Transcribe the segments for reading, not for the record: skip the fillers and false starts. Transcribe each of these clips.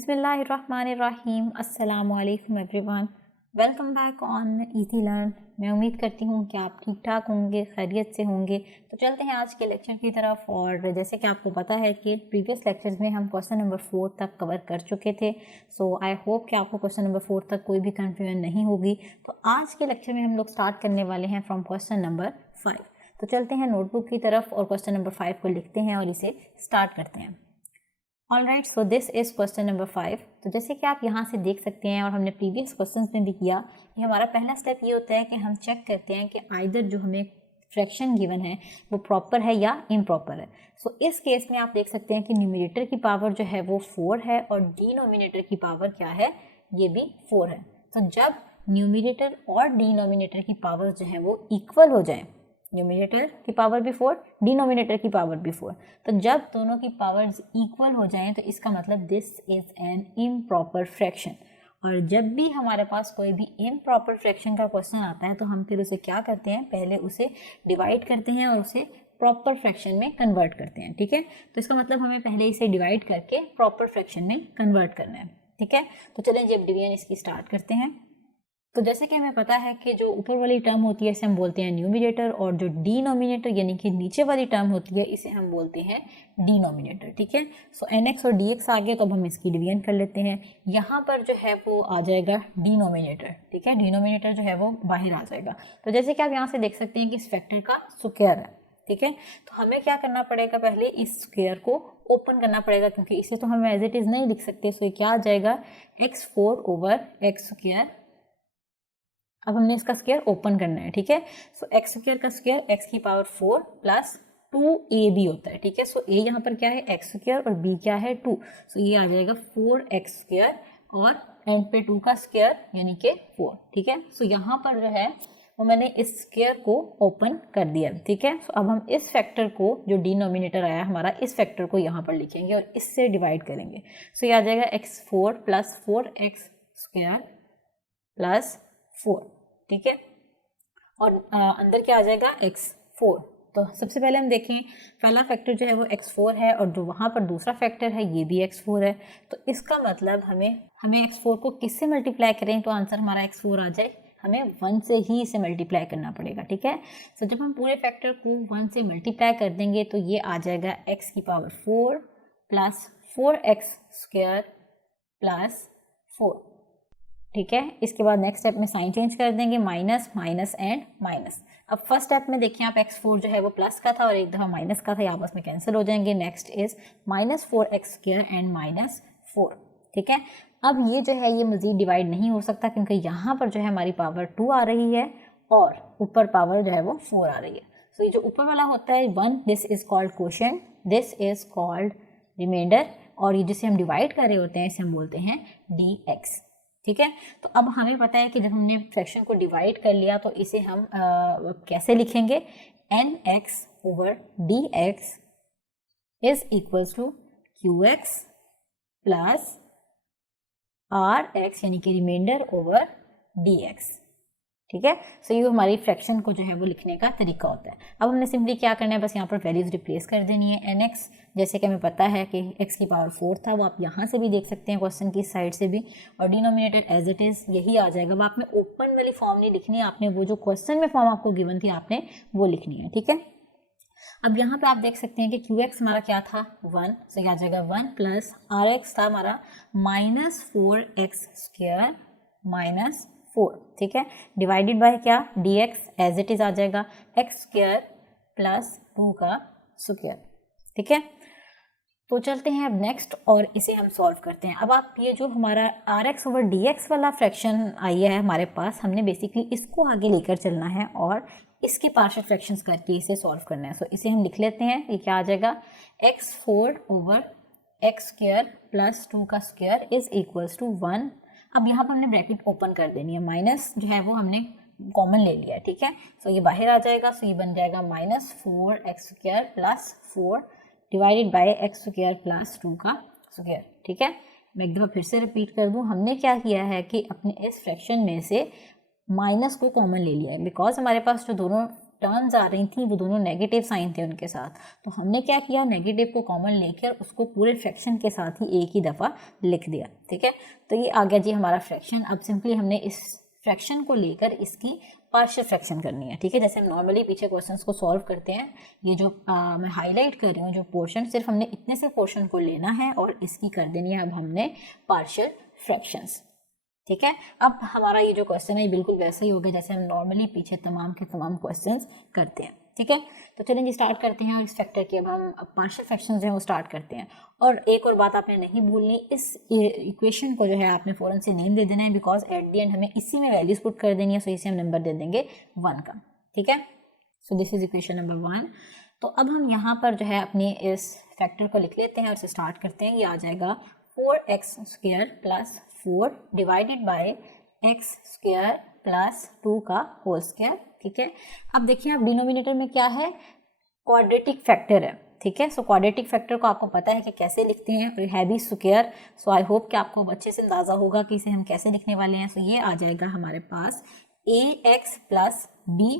बिस्मिल्लाहिर्रहमानिर्रहीम। अस्सलामु अलैकुम everyone, welcome back on easy learn. मैं उम्मीद करती हूँ कि आप ठीक ठाक होंगे, खैरियत से होंगे। तो चलते हैं आज के लेक्चर की तरफ। और जैसे कि आपको पता है कि प्रीवियस लेक्चर्स में हम क्वेश्चन नंबर 4 तक कवर कर चुके थे। सो आई होप कि आपको क्वेश्चन नंबर 4 तक कोई भी कन्फ्यूजन नहीं होगी। तो आज के लेक्चर में हम लोग स्टार्ट करने वाले हैं फ्रॉम क्वेश्चन नंबर 5। तो चलते हैं नोटबुक की तरफ और क्वेश्चन नंबर 5 को लिखते हैं और इसे स्टार्ट करते हैं। All right, so this is question number 5। तो जैसे कि आप यहाँ से देख सकते हैं और हमने प्रीवियस क्वेश्चंस में भी किया कि हमारा पहला स्टेप ये होता है कि हम चेक करते हैं कि आइदर जो हमें फ्रैक्शन गिवन है वो प्रॉपर है या इम्प्रॉपर है। सो इस केस में आप देख सकते हैं कि न्यूमरेटर की पावर जो है वो 4 है और डिनोमिनेटर की पावर क्या है, ये भी 4 है। तो जब न्यूमरेटर और डिनोमिनेटर की पावर जो है वो इक्वल हो जाए, न्यूमरेटर की पावर भी 4, डिनोमिनेटर की पावर भी 4, तो जब दोनों की पावर्स इक्वल हो जाएं तो इसका मतलब this is an improper fraction. और जब भी हमारे पास कोई भी इम्प्रॉपर फ्रैक्शन का क्वेश्चन आता है तो हम फिर उसे क्या करते हैं, पहले उसे डिवाइड करते हैं और उसे प्रॉपर फ्रैक्शन में कन्वर्ट करते हैं। ठीक है, तो इसका मतलब हमें पहले इसे डिवाइड करके प्रॉपर फ्रैक्शन में कन्वर्ट करना है। ठीक है, तो चलें जब डिवीजन इसकी स्टार्ट करते हैं। तो जैसे कि हमें पता है कि जो ऊपर वाली टर्म होती है इसे हम बोलते हैं न्यूमरेटर, और जो डिनोमिनेटर यानी कि नीचे वाली टर्म होती है इसे हम बोलते हैं डिनोमिनेटर। ठीक है, सो nx और dx आ गए तो अब हम इसकी डिवीजन कर लेते हैं। यहाँ पर जो है वो आ जाएगा डिनोमिनेटर। ठीक है, डिनोमिनेटर जो है वो बाहर आ जाएगा। तो जैसे कि आप यहाँ से देख सकते हैं कि इस फैक्टर का स्क्वायर है। ठीक है, तो हमें क्या करना पड़ेगा, पहले इस स्क्वायर को ओपन करना पड़ेगा क्योंकि इसे तो हम एज इट इज़ नहीं लिख सकते। सो ये क्या आ जाएगा, x4/x²। अब हमने इसका स्क्वायर ओपन करना है। ठीक है, सो एक्स स्क्वायर का स्क्वायर x की पावर 4 प्लस 2ab होता है। ठीक है, सो a यहाँ पर क्या है, एक्स स्क्वायर, और b क्या है 2। सो ये आ जाएगा 4x² और एंड पे 2 का स्क्वायर यानी कि 4। ठीक है, सो यहाँ पर जो है वो मैंने इस स्क्वायर को ओपन कर दिया। ठीक है, सो अब हम इस फैक्टर को, जो डिनोमिनेटर आया हमारा, इस फैक्टर को यहाँ पर लिखेंगे और इससे डिवाइड करेंगे। सो ये आ जाएगा x4 प्लस 4x² प्लस 4। ठीक है, और अंदर क्या आ जाएगा, x4। तो सबसे पहले हम देखें, पहला फैक्टर जो है वो x4 है और जो वहाँ पर दूसरा फैक्टर है ये भी x4 है। तो इसका मतलब हमें x4 को किससे मल्टीप्लाई करें तो आंसर हमारा x4 आ जाए, हमें 1 से ही इसे मल्टीप्लाई करना पड़ेगा। ठीक है, तो जब हम पूरे फैक्टर को 1 से मल्टीप्लाई कर देंगे तो ये आ जाएगा x की पावर 4 प्लस 4x² प्लस 4। ठीक है, इसके बाद नेक्स्ट स्टेप में साइन चेंज कर देंगे, माइनस माइनस एंड माइनस। अब फर्स्ट स्टेप में देखिए आप x4 जो है वो प्लस का था और एक दफ़ा माइनस का था, ये आपस में कैंसिल हो जाएंगे। Next is -4x² and -4। ठीक है, अब ये जो है ये मज़ीद डिवाइड नहीं हो सकता क्योंकि यहाँ पर जो है हमारी पावर 2 आ रही है और ऊपर पावर जो है वो 4 आ रही है। तो ये जो ऊपर वाला होता है 1, this is called quotient, this is called reminder, और ये जिसे हम डिवाइड कर रहे होते हैं इसे हम बोलते हैं dx। ठीक है, तो अब हमें पता है कि जब हमने फ्रैक्शन को डिवाइड कर लिया तो इसे हम कैसे लिखेंगे, nx/dx is equals to qx plus rx यानी कि रिमाइंडर ओवर dx। ठीक है, सो ये हमारी फ्रैक्शन को जो है वो लिखने का तरीका होता है। अब हमने सिंपली क्या करना है, बस यहाँ पर वैल्यूज रिप्लेस कर देनी है। nx जैसे कि हमें पता है कि x की पावर 4 था, वो आप यहाँ से भी देख सकते हैं क्वेश्चन की साइड से भी, और डिनोमिनेटर एज इट इज़ यही आ जाएगा। अब आपने ओपन वाली फॉर्म नहीं लिखनी है, आपने वो जो क्वेश्चन में फॉर्म आपको गिवन थी आपने वो लिखनी है। ठीक है, अब यहाँ पे आप देख सकते हैं कि qx हमारा क्या था 1, सो क्या आ जाएगा 1 प्लस rx था हमारा -4x² -4। ठीक है, डिवाइडेड बाय क्या, dx एज इट इज आ जाएगा x² प्लस 2 का स्क्वायर। ठीक है, तो चलते हैं अब नेक्स्ट और इसे हम सॉल्व करते हैं। अब आप ये जो हमारा rx/dx वाला फ्रैक्शन आई है हमारे पास, हमने बेसिकली इसको आगे लेकर चलना है और इसके पार्शियल फ्रैक्शंस करके इसे सॉल्व करना है। सो इसे हम लिख लेते हैं, ये क्या आ जाएगा, x4/x² प्लस 2 का स्क्वायर इज इक्वल्स टू 1। अब यहाँ पर हमने ब्रैकेट ओपन कर देनी है, माइनस जो है वो हमने कॉमन ले लिया है। ठीक है, सो ये बाहर आ जाएगा, सो ये बन जाएगा -4x² plus 4 divided by x² plus 2 का स्क्वायर। ठीक है, मैं एक दफ़ा फिर से रिपीट कर दूं, हमने क्या किया है कि अपने इस फ्रैक्शन में से माइनस को कॉमन ले लिया है बिकॉज हमारे पास जो दोनों टर्म्स आ रही थी वो दोनों नेगेटिव साइन थे उनके साथ, तो हमने क्या किया, नेगेटिव को कॉमन लेकर उसको पूरे फ्रैक्शन के साथ ही एक ही दफ़ा लिख दिया। ठीक है, तो ये आ गया जी हमारा फ्रैक्शन। अब सिंपली हमने इस फ्रैक्शन को लेकर इसकी पार्शियल फ्रैक्शन करनी है। ठीक है, जैसे हम नॉर्मली पीछे क्वेश्चंस को सॉल्व करते हैं, ये जो मैं हाईलाइट कर रही हूँ जो पोर्शन, सिर्फ हमने इतने से पोर्शन को लेना है और इसकी कर देनी है अब हमने पार्शियल फ्रैक्शंस। ठीक है, अब हमारा ये जो क्वेश्चन है ये बिल्कुल वैसे ही होगा जैसे हम नॉर्मली पीछे तमाम के तमाम क्वेश्चंस करते हैं। ठीक है, तो चलें जी स्टार्ट करते हैं और इस फैक्टर की अब हम पार्शियल फ्रैक्शंस जो है वो स्टार्ट करते हैं। और एक और बात आपने नहीं भूलनी, इस इक्वेशन को जो है आपने फ़ौरन से नेम दे देना है, बिकॉज एट द एंड हमें इसी में वैल्यूज पुट कर देनी है, सो इसे हम नंबर दे देंगे 1 का। ठीक है, so this is equation number 1। तो अब हम यहाँ पर जो है अपने इस फैक्टर को लिख लेते हैं और इसे स्टार्ट करते हैं। ये आ जाएगा 4x² + 4 डिवाइडेड बाय x² + 2 का होल स्क्वायर। ठीक है, अब देखिए आप डिनोमिनेटर में क्या है, क्वाड्रेटिक फैक्टर है। ठीक है, सो क्वाड्रेटिक फैक्टर को आपको पता है कि कैसे लिखते हैं, और है भी स्क्वायर। सो आई होप कि आपको अच्छे से अंदाज़ा होगा कि इसे हम कैसे लिखने वाले हैं। सो ये आ जाएगा हमारे पास ax + b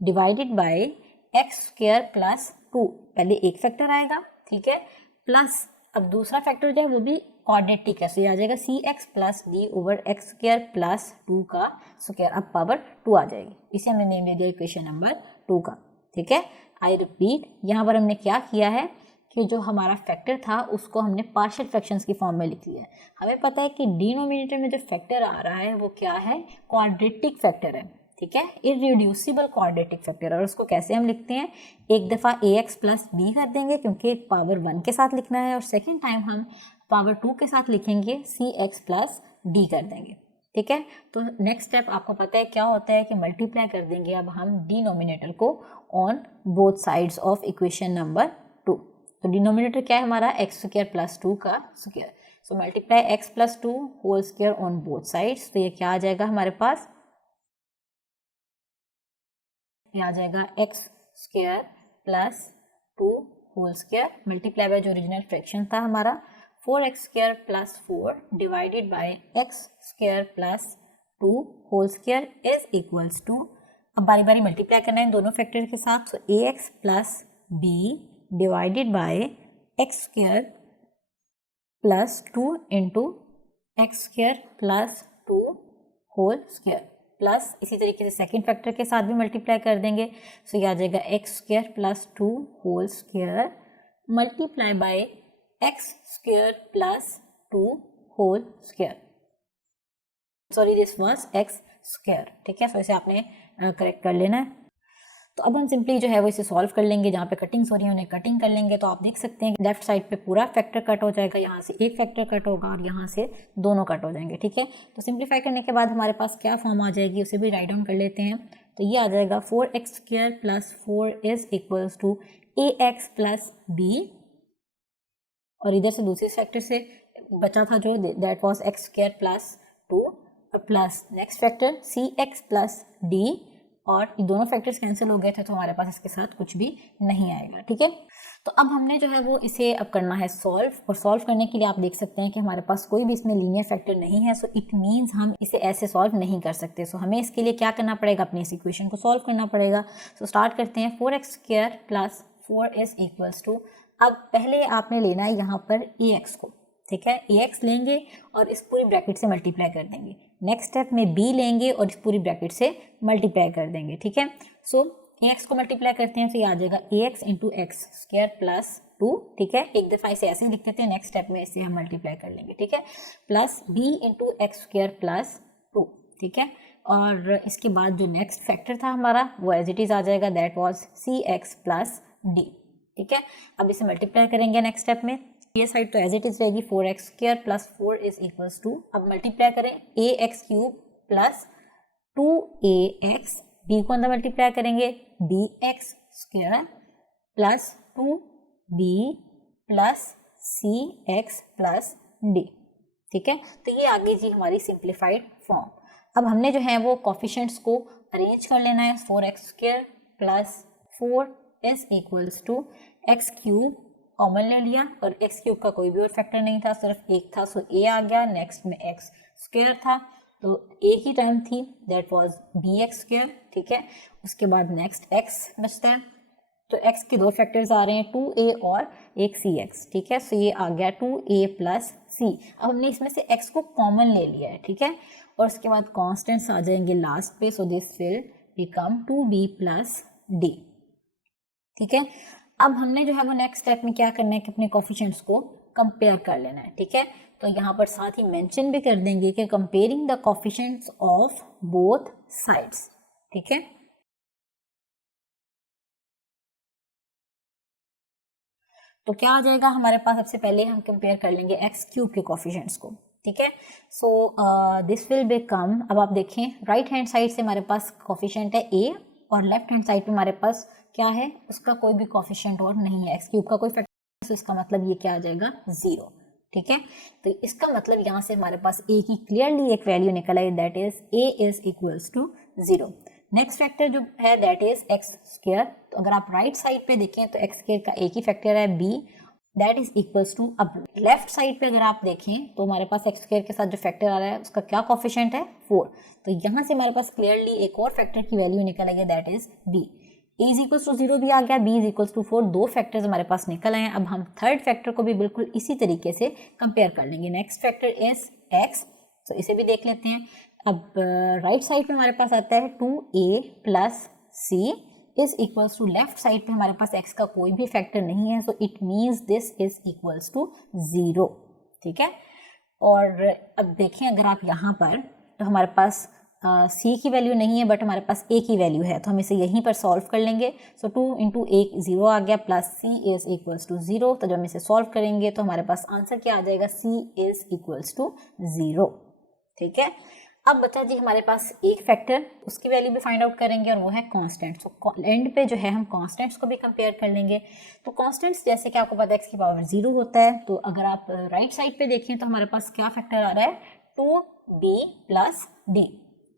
divided by x² + 2, पहले एक फैक्टर आएगा। ठीक है, प्लस अब दूसरा फैक्टर जो है वो भी क्वाड्रेटिक है, सो ये आ जाएगा cx + d ओवर x² + 2 का स्क्वायर, अब पावर 2 आ जाएगी। इसे हमने नेम दे दिया इक्वेशन नंबर 2 का। ठीक है, आई रिपीट, यहाँ पर हमने क्या किया है कि जो हमारा फैक्टर था उसको हमने पार्शियल फ्रैक्शंस की फॉर्म में लिख लिया है। हमें पता है कि डिनोमिनेटर में जो फैक्टर आ रहा है वो क्या है, क्वाड्रेटिक फैक्टर है। ठीक है, इररिड्यूसिबल क्वाड्रेटिक फैक्टर, और उसको कैसे हम लिखते हैं, एक दफ़ा ax + b कर देंगे क्योंकि पावर 1 के साथ लिखना है, और सेकेंड टाइम हम पावर 2 के साथ लिखेंगे cx + d कर देंगे। ठीक है, तो नेक्स्ट स्टेप आपको पता है क्या होता है कि मल्टीप्लाई कर देंगे अब हम डिनोमिनेटर को on both sides of equation number 2। तो डिनोमिनेटर क्या है हमारा, x² + 2 का square. So multiply x + 2 whole square on both sides, तो ये क्या आ जाएगा हमारे पास, ये आ जाएगा x² + 2 whole square multiply by जो ओरिजिनल फ्रैक्शन था हमारा 4x² + 4 divided by x² + 2 whole square is equals to, अब बारी बारी मल्टीप्लाई करना है इन दोनों फैक्टर के साथ। So ax + b divided by x² + 2 into x² + 2 whole square, plus इसी तरीके से सेकेंड फैक्टर के साथ भी मल्टीप्लाई कर देंगे। सो ये आ जाएगा x² + 2 whole square multiply by x² + 2 whole square, sorry this was x²। ठीक है, सो इसे आपने करेक्ट कर लेना है। तो अब हम सिंपली जो है वो इसे सॉल्व कर लेंगे, जहाँ पे कटिंग्स हो रही हैं उन्हें कटिंग कर लेंगे। तो आप देख सकते हैं लेफ्ट साइड पे पूरा फैक्टर कट हो जाएगा, यहाँ से एक फैक्टर कट होगा और यहाँ से दोनों कट हो जाएंगे। ठीक है, तो सिंप्लीफाई करने के बाद हमारे पास क्या फॉर्म आ जाएगी उसे भी राइट डाउन कर लेते हैं। तो ये आ जाएगा 4x² + 4 is equals to ax + b, और इधर से दूसरे फैक्टर से बचा था जो that was x² + 2 plus next factor cx + d, और ये दोनों फैक्टर्स कैंसिल हो गए थे तो हमारे पास इसके साथ कुछ भी नहीं आएगा। ठीक है, तो अब हमने जो है वो इसे अब करना है सॉल्व, और सॉल्व करने के लिए आप देख सकते हैं कि हमारे पास कोई भी इसमें लीनियर फैक्टर नहीं है। सो इट मीन्स हम इसे ऐसे सॉल्व नहीं कर सकते। सो हमें इसके लिए क्या करना पड़ेगा, अपनी इस इक्वेशन को सॉल्व करना पड़ेगा। सो स्टार्ट करते हैं। 4x² + 4 इज इक्वल्स टू, अब पहले आपने लेना है यहाँ पर ax को। ठीक है, ax लेंगे और इस पूरी ब्रैकेट से मल्टीप्लाई कर देंगे। नेक्स्ट स्टेप में b लेंगे और इस पूरी ब्रैकेट से मल्टीप्लाई कर देंगे। ठीक है, सो ax को मल्टीप्लाई करते हैं तो ये आ जाएगा ax × x² + 2। ठीक है, एक दफ़ा इसे ऐसे ही लिख देते हैं, नेक्स्ट स्टेप में इसे हम मल्टीप्लाई कर लेंगे। ठीक है, प्लस b × x² + 2। ठीक है, और इसके बाद जो नेक्स्ट फैक्टर था हमारा वो एज इट इज़ आ जाएगा, दैट वॉज cx + d। ठीक है, अब इसे मल्टीप्लाई करेंगे नेक्स्ट स्टेप में, ये साइड तो एज इट इज रहेगी 4x² + 4 इज इक्वल्स टू, अब मल्टीप्लाई करें ax³ + 2ax, b को अंदर मल्टीप्लाई करेंगे bx² + 2b + cx + d। ठीक है, तो ये आ गई जी हमारी सिंप्लीफाइड फॉर्म। अब हमने जो है वो कोफिशिएंट्स को अरेंज कर लेना है। 4x² + 4 is equals to x³ common ले लिया, और x³ का कोई भी और फैक्टर नहीं था, सिर्फ एक था, सो a आ गया। नेक्स्ट में x² था, तो एक ही टर्म थी, दैट वाज bx², ठीक है। उसके बाद नेक्स्ट x बचता है, तो x के दो फैक्टर्स आ रहे हैं 2a और एक cx, ठीक है। सो ये आ गया 2a प्लस c। अब हमने इसमें से x को कॉमन ले लिया है, ठीक है, और उसके बाद कॉन्स्टेंट्स आ जाएंगे लास्ट पे, so this will become 2b plus d, ठीक है। अब हमने जो है वो नेक्स्ट स्टेप में क्या करना है कि अपने कोफिशिएंट्स को कंपेयर कर लेना है, ठीक है। तो यहाँ पर साथ ही मेंशन भी कर देंगे कि comparing the coefficients of both sides, ठीक है। तो क्या आ जाएगा हमारे पास, सबसे पहले हम कंपेयर कर लेंगे x³ के कोफिशिएंट्स को, ठीक है। सो दिस विल बिकम, अब आप देखें राइट हैंड साइड से हमारे पास कोफिशिएंट है a और लेफ्ट हैंड साइड पे हमारे पास क्या है, उसका कोई भी कोफिशिएंट और नहीं है, x³ का कोई फैक्टर, तो इसका मतलब ये क्या आ जाएगा 0, ठीक है। तो इसका मतलब यहाँ से हमारे पास a की क्लियरली एक वैल्यू निकल आई, that is a is equals to 0। Next factor जो है दैट इज x²। तो अगर आप राइट साइड पे देखें तो x² का एक ही फैक्टर है b, that is equals to, अब लेफ्ट साइड पे अगर आप देखें तो हमारे पास x² के साथ जो फैक्टर आ रहा है उसका क्या कोफिशिएंट है 4। तो यहाँ से हमारे पास क्लियरली एक और फैक्टर की वैल्यू निकल आई है, that is b। a is equals to 0 भी आ गया, b इज इक्वल्स टू 4, दो फैक्टर्स हमारे पास निकल आए हैं। अब हम थर्ड फैक्टर को भी बिल्कुल इसी तरीके से कंपेयर कर लेंगे। नेक्स्ट फैक्टर इज x, तो इसे भी देख लेते हैं। अब राइट साइड पे हमारे पास आता है 2a plus c is equals to, left side पे हमारे पास x का कोई भी फैक्टर नहीं है, so it means this is equals to 0, ठीक है। और अब देखें अगर आप यहाँ पर, तो हमारे पास c की वैल्यू नहीं है बट हमारे पास a की वैल्यू है, तो हम इसे यहीं पर सॉल्व कर लेंगे। सो 2 इंटू a 0 आ गया, plus c is equals to 0। तो जब हम इसे सॉल्व करेंगे तो हमारे पास आंसर क्या आ जाएगा, c इज इक्वल्स टू 0, ठीक है। अब बचा जी हमारे पास एक फैक्टर, उसकी वैल्यू भी फाइंड आउट करेंगे और वो है कांस्टेंट। तो एंड पे जो है हम कांस्टेंट्स को भी कंपेयर कर लेंगे। तो कांस्टेंट्स जैसे कि आपको पता है x की पावर 0 होता है, तो अगर आप राइट साइड पे देखें तो हमारे पास क्या फैक्टर आ रहा है 2b प्लस d,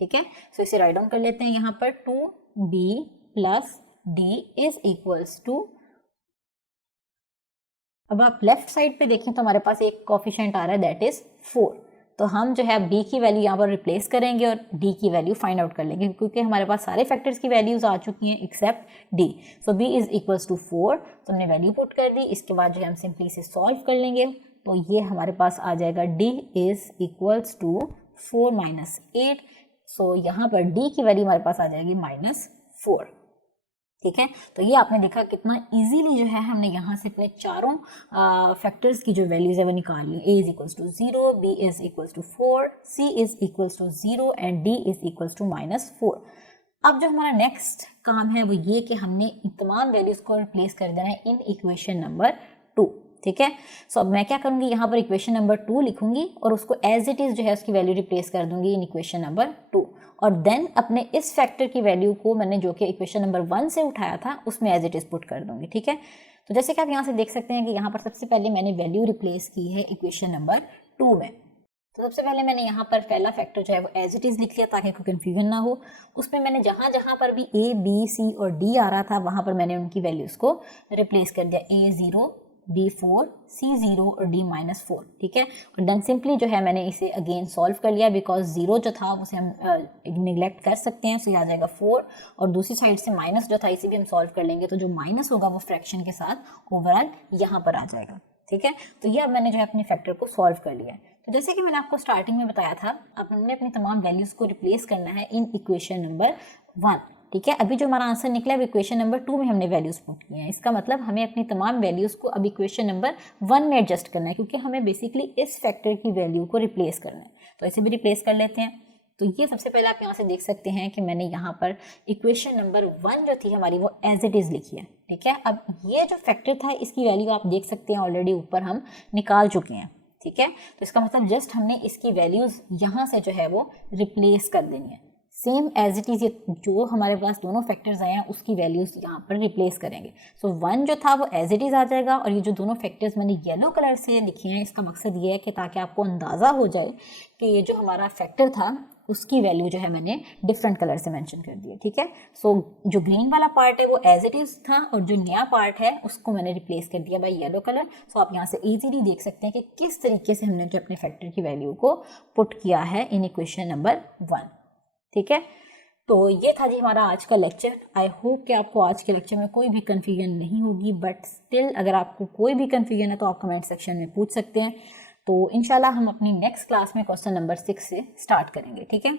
ठीक है। सो इसे राइट डाउन कर लेते हैं यहाँ पर, 2b plus d is equals to, अब आप लेफ्ट साइड पे देखें तो हमारे पास एक कोफिशिएंट आ रहा है दैट इज 4। तो हम जो है b की वैल्यू यहाँ पर रिप्लेस करेंगे और d की वैल्यू फाइंड आउट कर लेंगे, क्योंकि हमारे पास सारे फैक्टर्स की वैल्यूज आ चुकी हैं except d। So b is equals to 4, तो हमने वैल्यू पुट कर दी। इसके बाद जो है हम सिंपली इसे सॉल्व कर लेंगे, तो ये हमारे पास आ जाएगा d is equals to 4 minus 8। So यहाँ पर d की वैल्यू हमारे पास आ जाएगी -4, ठीक है। तो ये आपने देखा कितना इजीली जो है हमने यहाँ से अपने चारों फैक्टर्स की जो वैल्यूज है वो निकाल ली। a is equals to 0, b is equals to 4, c is equals to 0 and d is equals to -4। अब जो हमारा नेक्स्ट काम है वो ये कि हमने इन तमाम वैल्यूज को रिप्लेस कर देना है इन इक्वेशन नंबर 2, ठीक है। सो अब मैं क्या करूँगी, यहाँ पर इक्वेशन नंबर 2 लिखूंगी और उसको एज इट इज़ जो है उसकी वैल्यू रिप्लेस कर दूंगी इन इक्वेशन नंबर 2, और देन अपने इस फैक्टर की वैल्यू को मैंने जो कि इक्वेशन नंबर 1 से उठाया था उसमें एज इट इज़ पुट कर दूंगी, ठीक है। तो जैसे कि आप यहाँ से देख सकते हैं कि यहाँ पर सबसे पहले मैंने वैल्यू रिप्लेस की है इक्वेशन नंबर 2 में। तो सबसे पहले मैंने यहाँ पर पहला फैक्टर जो है वो एज इट इज़ लिख लिया ताकि कोई कन्फ्यूजन ना हो। उसमें मैंने जहाँ जहाँ पर भी a, b, c और d आ रहा था वहाँ पर मैंने उनकी वैल्यूज़ को रिप्लेस कर दिया, a 0, b 4, c 0 और d -4, ठीक है। और देन सिंपली जो है मैंने इसे अगेन सॉल्व कर लिया, बिकॉज 0 जो था उसे हम निगलेक्ट कर सकते हैं, सो ये आ जाएगा 4, और दूसरी साइड से माइनस जो था इसे भी हम सॉल्व कर लेंगे, तो जो माइनस होगा वो फ्रैक्शन के साथ ओवरऑल यहाँ पर आ जाएगा, ठीक है। तो ये अब मैंने जो है अपने फैक्टर को सॉल्व कर लिया है। तो जैसे कि मैंने आपको स्टार्टिंग में बताया था, अब हमने अपनी तमाम वैल्यूज़ को रिप्लेस करना है इन इक्वेशन नंबर 1, ठीक है। अभी जो हमारा आंसर निकला है इक्वेशन नंबर 2 में हमने वैल्यूज़ पुट किए हैं। इसका मतलब हमें अपनी तमाम वैल्यूज़ को अब इक्वेशन नंबर 1 में एडजस्ट करना है, क्योंकि हमें बेसिकली इस फैक्टर की वैल्यू को रिप्लेस करना है। तो इसे भी रिप्लेस कर लेते हैं। तो ये सबसे पहले आप यहाँ से देख सकते हैं कि मैंने यहाँ पर इक्वेशन नंबर 1 जो थी हमारी वो एज इट इज़ लिखी है, ठीक है। अब ये जो फैक्टर था इसकी वैल्यू आप देख सकते हैं ऑलरेडी ऊपर हम निकाल चुके हैं, ठीक है। तो इसका मतलब जस्ट हमने इसकी वैल्यूज़ यहाँ से जो है वो रिप्लेस कर देनी है, सेम एज इट इज़। जो हमारे पास दोनों फैक्टर्स आए हैं उसकी वैल्यूज़ यहाँ पर रिप्लेस करेंगे। सो 1 जो था वो एज इट इज़ आ जाएगा, और ये जो दोनों फैक्टर्स मैंने येलो कलर से लिखे हैं इसका मकसद ये है कि ताकि आपको अंदाज़ा हो जाए कि ये जो हमारा फैक्टर था उसकी वैल्यू जो है मैंने डिफरेंट कलर से मेंशन कर दी है, ठीक है। सो जो ग्रीन वाला पार्ट है वो एज इट इज था और जो नया पार्ट है उसको मैंने रिप्लेस कर दिया बाय येलो कलर। सो आप यहाँ से इजीली देख सकते हैं कि किस तरीके से हमने जो अपने फैक्टर की वैल्यू को पुट किया है इन इक्वेशन नंबर 1, ठीक है। तो ये था जी हमारा आज का लेक्चर। आई होप कि आपको आज के लेक्चर में कोई भी कन्फ्यूजन नहीं होगी, बट स्टिल अगर आपको कोई भी कन्फ्यूजन है तो आप कमेंट सेक्शन में पूछ सकते हैं। तो इंशाल्लाह हम अपनी नेक्स्ट क्लास में क्वेश्चन नंबर 6 से स्टार्ट करेंगे, ठीक है।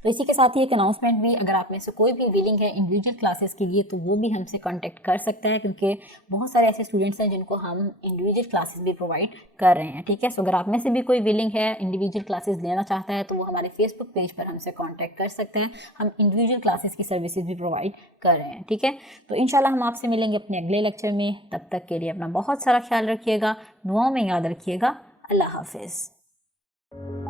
तो इसी के साथ ही एक अनाउंसमेंट भी, अगर आप में से कोई भी विलिंग है इंडिविजुअल क्लासेस के लिए तो वो भी हमसे कांटेक्ट कर सकता है, क्योंकि बहुत सारे ऐसे स्टूडेंट्स हैं जिनको हम इंडिविजुअल क्लासेस भी प्रोवाइड कर रहे हैं, ठीक है। सो अगर आप में से भी कोई विलिंग है इंडिविजुअल क्लासेस लेना चाहता है तो वो हमारे फेसबुक पेज पर हमसे कॉन्टैक्ट कर सकते हैं। हम इंडिविजुअल क्लासेस की सर्विसेज भी प्रोवाइड कर रहे हैं, ठीक है। तो इंशाल्लाह हम आपसे मिलेंगे अपने अगले लेक्चर में। तब तक के लिए अपना बहुत सारा ख्याल रखिएगा, दुआओं में याद रखिएगा। अल्लाह हाफिज़।